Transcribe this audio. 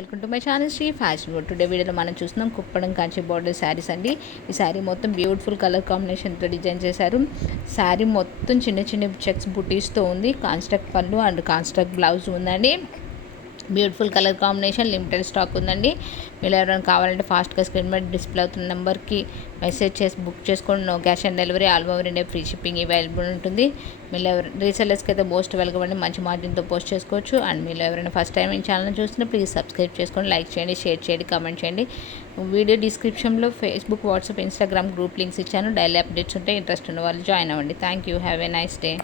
Welcome to my channel Shri fashion world. Today వీడియోలో మనం చూస్తున్నాం కుప్పడం కాంచి బార్డర్ శారీస్ అండి. ఈ శారీ మొత్తం బ్యూటిఫుల్ కలర్ కాంబినేషన్తో డిజైన్ చేశారు. శారీ మొత్తం చిన్న చిన్న చెక్స్ బుటీస్తో ఉంది. కాన్స్ట్రక్ట్ పళ్ళు అండ్ కాన్స్ట్రక్ట్ బ్లౌజ్ ఉందండి. Beautiful colour combination, limited stock ఉందండి. మీరు ఎవరైనా కావాలంటే ఫాస్ట్గా స్క్రీన్ మీద డిస్ప్లే అవుతున్న నెంబర్కి మెసేజ్ చేసి బుక్ చేసుకోండి. No cash on delivery, all over India free shipping available ఉంటుంది. మీరు రీసెల్లర్స్కి అయితే మోస్ట్ వెల్కమ్ అండి, మంచి మార్జిన్తో పోస్ట్ చేసుకోవచ్చు. అండ్ మీరు ఎవరైనా ఫస్ట్ టైం ఈ ఛానల్ చూస్తున్నా ప్లీజ్ సబ్స్క్రైబ్ చేసుకోండి, లైక్ చేయండి, షేర్ చేయండి, కామెంట్ చేయండి. వీడియో డిస్క్రిప్షన్లో Facebook, WhatsApp, Instagram group links ఇచ్చాను. డైలీ అప్డేట్స్ ఉంటే ఇంట్రెస్ట్ ఉన్న వాళ్ళు జాయిన్ అవ్వండి. Thank you. Have a nice day.